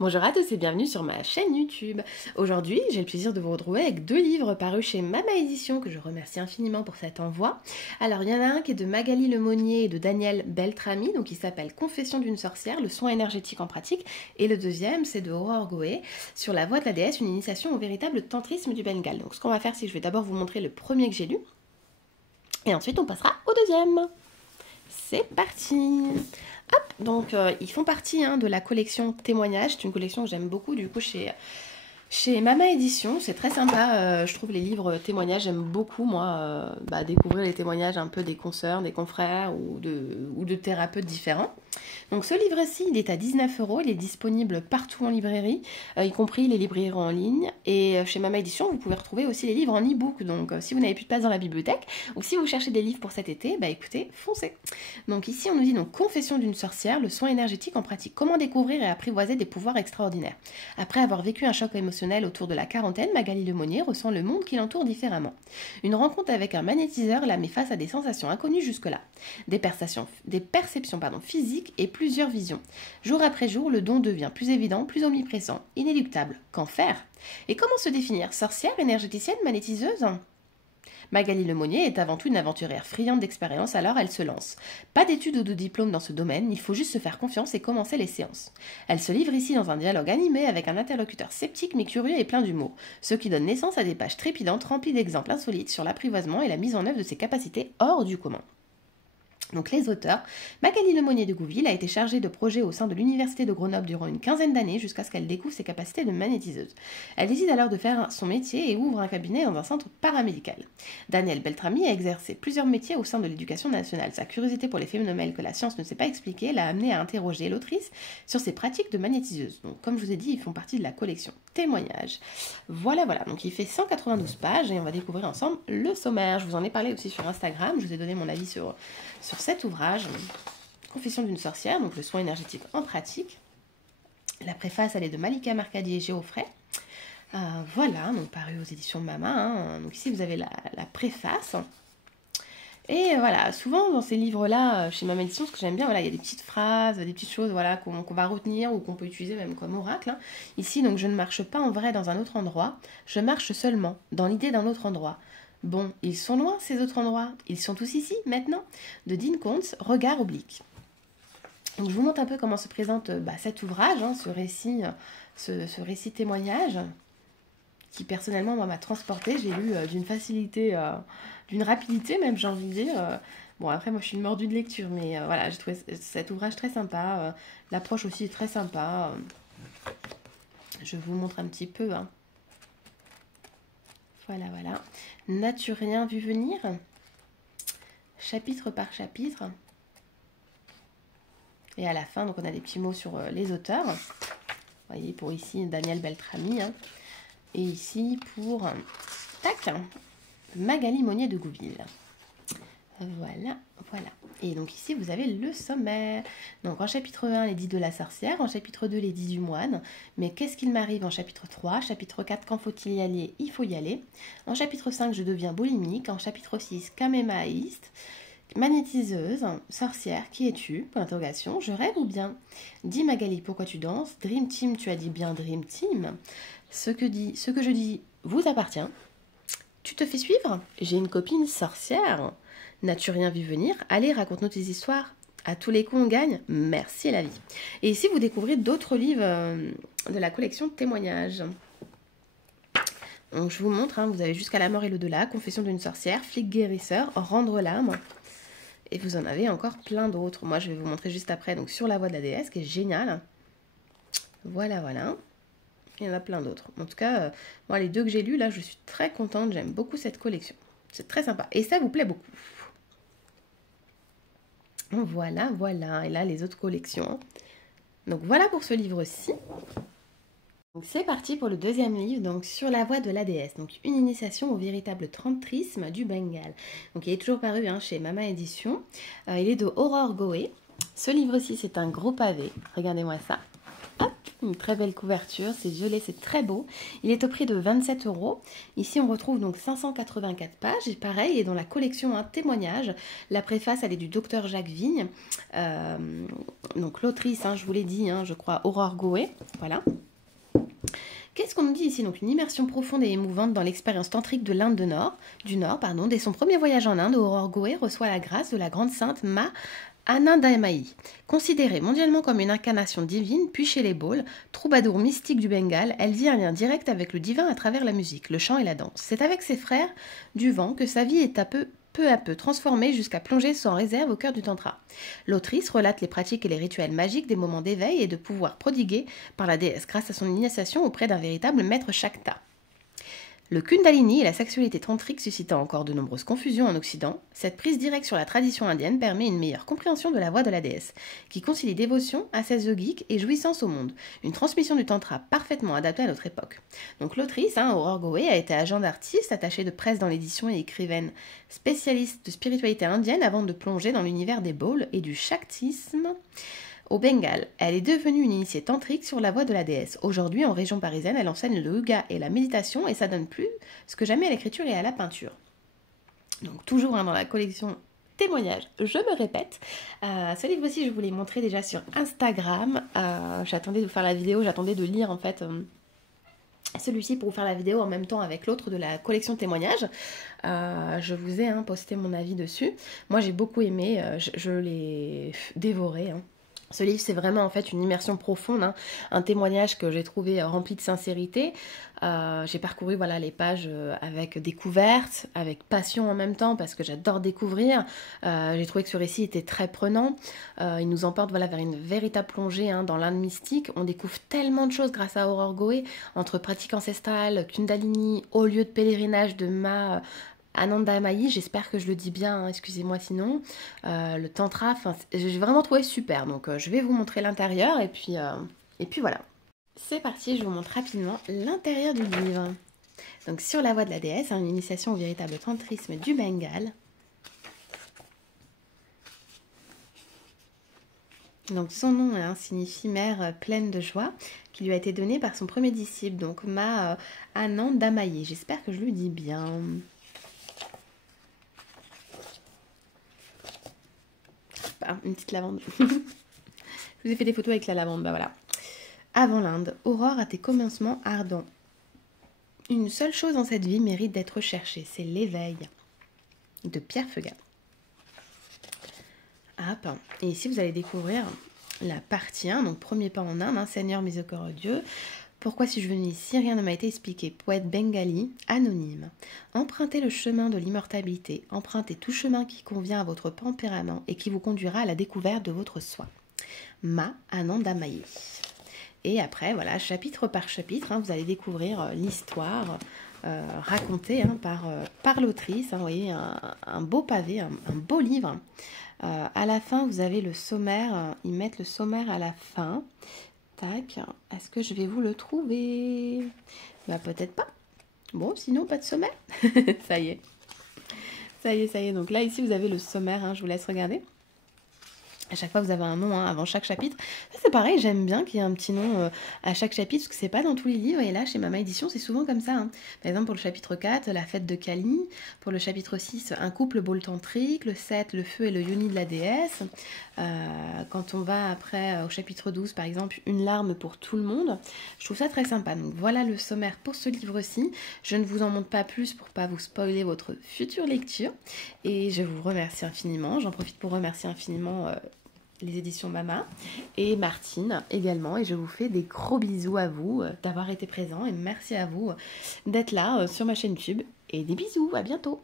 Bonjour à tous et bienvenue sur ma chaîne YouTube. Aujourd'hui, j'ai le plaisir de vous retrouver avec deux livres parus chez Mama Édition que je remercie infiniment pour cet envoi. Alors, il y en a un qui est de Magali Lemonnier et de Daniel Beltrami, donc il s'appelle Confession d'une sorcière, le soin énergétique en pratique. Et le deuxième, c'est de Aurore Goé, sur la voie de la déesse, une initiation au véritable tantrisme du Bengale. Donc, ce qu'on va faire, c'est que je vais d'abord vous montrer le premier que j'ai lu. Et ensuite, on passera au deuxième. C'est parti! Hop, donc ils font partie de la collection Témoignages. C'est une collection que j'aime beaucoup du coup chez Mama Édition. C'est très sympa, je trouve les livres témoignages, j'aime beaucoup moi découvrir les témoignages un peu des consoeurs, des confrères ou de thérapeutes différents. Donc ce livre-ci, il est à 19 €, il est disponible partout en librairie, y compris les librairies en ligne. Et chez Mama Édition, vous pouvez retrouver aussi les livres en e-book. Donc si vous n'avez plus de place dans la bibliothèque, ou si vous cherchez des livres pour cet été, écoutez, foncez. Donc ici, on nous dit donc Confession d'une sorcière, le soin énergétique en pratique. Comment découvrir et apprivoiser des pouvoirs extraordinaires. Après avoir vécu un choc émotionnel autour de la quarantaine, Magali Lemonnier ressent le monde qui l'entoure différemment. Une rencontre avec un magnétiseur la met face à des sensations inconnues jusque-là. Des perceptions physiques et plusieurs visions. Jour après jour, le don devient plus évident, plus omniprésent, inéluctable. Qu'en faire? Et comment se définir? Sorcière, énergéticienne, magnétiseuse? Magali Lemonnier est avant tout une aventurière friande d'expérience, alors elle se lance. Pas d'études ou de diplôme dans ce domaine, il faut juste se faire confiance et commencer les séances. Elle se livre ici dans un dialogue animé avec un interlocuteur sceptique mais curieux et plein d'humour, ce qui donne naissance à des pages trépidantes remplies d'exemples insolites sur l'apprivoisement et la mise en œuvre de ses capacités hors du commun. Donc les auteurs, Magali Lemonnier de Gouville a été chargée de projets au sein de l'université de Grenoble durant une quinzaine d'années jusqu'à ce qu'elle découvre ses capacités de magnétiseuse. Elle décide alors de faire son métier et ouvre un cabinet dans un centre paramédical. Daniel Beltrami a exercé plusieurs métiers au sein de l'éducation nationale. Sa curiosité pour les phénomènes que la science ne sait pas expliquer l'a amené à interroger l'autrice sur ses pratiques de magnétiseuse. Donc comme je vous ai dit, ils font partie de la collection Témoignages. Voilà, donc il fait 192 pages et on va découvrir ensemble le sommaire. Je vous en ai parlé aussi sur Instagram, je vous ai donné mon avis sur cet ouvrage, Confession d'une sorcière, donc le soin énergétique en pratique. La préface, elle est de Malika Mercadier et Géoffrey. Voilà, donc paru aux éditions Mama. Donc ici, vous avez la préface. Et voilà, souvent dans ces livres-là, chez Mama Édition, ce que j'aime bien, il y a des petites phrases, des petites choses qu'on va retenir ou qu'on peut utiliser même comme oracle. Ici, donc, je ne marche pas en vrai dans un autre endroit, je marche seulement dans l'idée d'un autre endroit. Bon, ils sont loin ces autres endroits, ils sont tous ici, maintenant. De Dean Koontz, Regard oblique. Donc, je vous montre un peu comment se présente cet ouvrage, ce récit témoignage, qui personnellement m'a transporté. J'ai lu d'une facilité, d'une rapidité même, j'ai envie de dire. Bon, après, moi, je suis une mordue de lecture, mais voilà, j'ai trouvé cet ouvrage très sympa. L'approche aussi est très sympa. Je vous montre un petit peu. Voilà. N'as-tu rien vu venir? Chapitre par chapitre. Et à la fin, donc on a des petits mots sur les auteurs. Vous voyez, pour ici, Daniel Beltrami. Et ici, pour Magali Lemonnier de Gouville. Voilà. Et donc ici, vous avez le sommaire. Donc en chapitre 1, les 10 de la sorcière. En chapitre 2, les 10 du moine. Mais qu'est-ce qu'il m'arrive en chapitre 3? Chapitre 4, quand faut-il y aller? Il faut y aller. En chapitre 5, je deviens boulimique. En chapitre 6, camémaïste. Magnétiseuse, sorcière, qui es-tu? Point d'interrogation. Je rêve ou bien? Dis Magali, pourquoi tu danses? Dream Team, tu as dit bien Dream Team. Ce que je dis vous appartient. Tu te fais suivre? J'ai une copine sorcière. N'as-tu rien vu venir? Allez, raconte-nous tes histoires. À tous les coups, on gagne. Merci la vie. Et ici, vous découvrez d'autres livres de la collection Témoignages. Donc, je vous montre, vous avez Jusqu'à la mort et l'au-delà, Confession d'une sorcière, Flic guérisseur, Rendre l'âme. Et vous en avez encore plein d'autres. Moi, je vais vous montrer juste après, donc Sur la voie de la déesse, qui est génial. Voilà. Il y en a plein d'autres. En tout cas, moi, les deux que j'ai lus, là, je suis très contente. J'aime beaucoup cette collection. C'est très sympa. Et ça vous plaît beaucoup. Voilà. Et là, les autres collections. Donc, voilà pour ce livre-ci. Donc, c'est parti pour le deuxième livre, donc Sur la voie de la déesse. Donc, une initiation au véritable tantrisme du Bengale. Donc, il est toujours paru chez Mama Édition. Il est de Aurore Goé. Ce livre-ci, c'est un gros pavé. Regardez-moi ça. Hop! Une très belle couverture, c'est violet, c'est très beau. Il est au prix de 27 euros. Ici, on retrouve donc 584 pages. Et pareil, il est dans la collection Un témoignage. La préface, elle est du docteur Jacques Vigne. Donc l'autrice, je vous l'ai dit, je crois, Aurore Goé. Voilà. Qu'est-ce qu'on nous dit ici? Donc une immersion profonde et émouvante dans l'expérience tantrique de l'Inde du Nord. Dès son premier voyage en Inde, Aurore Goé reçoit la grâce de la grande sainte Ma Anandamayi. Considérée mondialement comme une incarnation divine, puis chez les Bauls, troubadour mystique du Bengale, elle vit un lien direct avec le divin à travers la musique, le chant et la danse. C'est avec ses frères du vent que sa vie est peu à peu transformée jusqu'à plonger sans réserve au cœur du tantra. L'autrice relate les pratiques et les rituels magiques des moments d'éveil et de pouvoir prodigués par la déesse grâce à son initiation auprès d'un véritable maître Shakta. Le Kundalini et la sexualité tantrique suscitant encore de nombreuses confusions en Occident, cette prise directe sur la tradition indienne permet une meilleure compréhension de la voix de la déesse, qui concilie dévotion, ascèse yogique et jouissance au monde, une transmission du tantra parfaitement adaptée à notre époque. Donc l'autrice, Aurore Goé, a été agent d'artiste, attachée de presse dans l'édition et écrivaine spécialiste de spiritualité indienne avant de plonger dans l'univers des Bauls et du Shaktisme. Au Bengale, elle est devenue une initiée tantrique sur la voie de la déesse. Aujourd'hui, en région parisienne, elle enseigne le yoga et la méditation et ça donne plus que jamais à l'écriture et à la peinture. Donc toujours dans la collection témoignages, je me répète. Ce livre aussi, je vous l'ai montré déjà sur Instagram. J'attendais de faire la vidéo, j'attendais de lire en fait celui-ci pour vous faire la vidéo en même temps avec l'autre de la collection témoignages. Je vous ai posté mon avis dessus. Moi, j'ai beaucoup aimé, je l'ai dévoré. Ce livre, c'est vraiment en fait une immersion profonde, un témoignage que j'ai trouvé rempli de sincérité. J'ai parcouru les pages avec découverte, avec passion en même temps, parce que j'adore découvrir. J'ai trouvé que ce récit était très prenant. Il nous emporte vers une véritable plongée dans l'Inde mystique. On découvre tellement de choses grâce à Aurore Goé, entre pratiques ancestrales, Kundalini, haut lieu de pèlerinage de Ma Anandamayi, j'espère que je le dis bien, excusez-moi sinon, le tantra, j'ai vraiment trouvé super, donc je vais vous montrer l'intérieur et puis voilà. C'est parti, je vous montre rapidement l'intérieur du livre. Donc sur la voie de la déesse, une initiation au véritable tantrisme du Bengale. Donc son nom signifie mère pleine de joie, qui lui a été donné par son premier disciple, donc Ma Anandamayi, j'espère que je le dis bien. Une petite lavande. Je vous ai fait des photos avec la lavande, voilà. Avant l'Inde, Aurore a tes commencements ardents. Une seule chose dans cette vie mérite d'être recherchée, c'est l'éveil. De Pierre Feugat. Et ici, vous allez découvrir la partie 1, donc premier pas en Inde, Seigneur miséricordieux. Pourquoi suis-je venu ici? Rien ne m'a été expliqué. Poète bengali, anonyme. Empruntez le chemin de l'immortalité. Empruntez tout chemin qui convient à votre tempérament et qui vous conduira à la découverte de votre soi. Ma Anandamayi. Et après, voilà, chapitre par chapitre, vous allez découvrir l'histoire racontée par l'autrice. Vous voyez, un beau pavé, un beau livre. À la fin, vous avez le sommaire. Ils mettent le sommaire à la fin. Tac, est-ce que je vais vous le trouver? Peut-être pas. Bon, sinon, pas de sommaire. Ça y est. Ça y est. Donc là, ici, vous avez le sommaire. Je vous laisse regarder. À chaque fois, vous avez un nom avant chaque chapitre. Ça, c'est pareil, j'aime bien qu'il y ait un petit nom à chaque chapitre, parce que c'est pas dans tous les livres. Et là, chez Mama Édition, c'est souvent comme ça. Par exemple, pour le chapitre 4, la fête de Kali. Pour le chapitre 6, un couple bowl tantrique. Le 7, le feu et le yoni de la déesse. Quand on va après au chapitre 12, par exemple, une larme pour tout le monde. Je trouve ça très sympa. Donc voilà le sommaire pour ce livre-ci. Je ne vous en montre pas plus pour pas vous spoiler votre future lecture. Et je vous remercie infiniment. J'en profite pour remercier infiniment les éditions Mama et Martine également, et je vous fais des gros bisous à vous d'avoir été présents et merci à vous d'être là sur ma chaîne YouTube et des bisous, à bientôt.